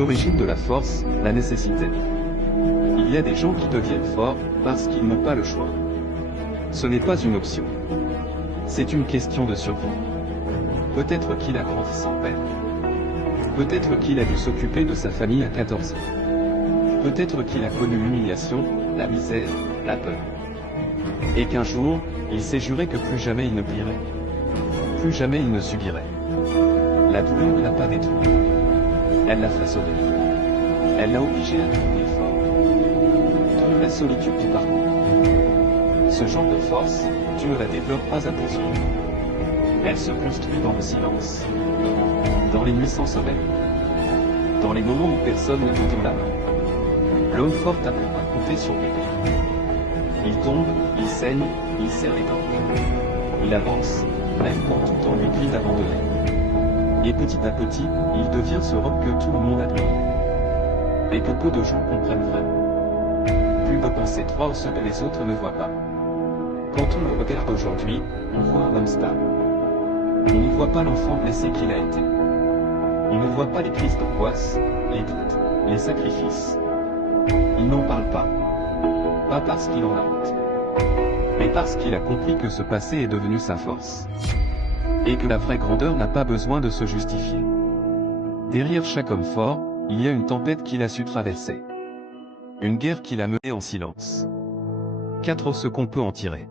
L'origine de la force, la nécessité. Il y a des gens qui deviennent forts parce qu'ils n'ont pas le choix. Ce n'est pas une option. C'est une question de survie. Peut-être qu'il a grandi sans père. Peut-être qu'il a dû s'occuper de sa famille à 14 ans. Peut-être qu'il a connu l'humiliation, la misère, la peur. Et qu'un jour, il s'est juré que plus jamais il ne plierait. Plus jamais il ne subirait. La douleur ne l'a pas détruit. Elle l'a façonné. Elle l'a obligé à devenir fort. Trouve la solitude du parcours. Ce genre de force, tu ne la développes pas à tes yeux. Elle se construit dans le silence. Dans les nuits sans sommeil. Dans les moments où personne ne te tend la main. L'homme fort apprend à compter sur lui. Il tombe, il saigne, il serre les dents. Il avance, même quand tout en lui crie d'abandonner. Et petit à petit, il devient ce roc que tout le monde admire. Et que peu de gens comprennent vraiment. Plus de penser droit ce que les autres ne voient pas. Quand on le regarde aujourd'hui, on voit un homme stable. On ne voit pas l'enfant blessé qu'il a été. On ne voit pas les crises d'angoisse, les doutes, les sacrifices. Il n'en parle pas. Pas parce qu'il en a honte. Mais parce qu'il a compris que ce passé est devenu sa force. Et que la vraie grandeur n'a pas besoin de se justifier. Derrière chaque homme fort, il y a une tempête qu'il a su traverser. Une guerre qu'il a menée en silence. Ce qu'on peut en tirer.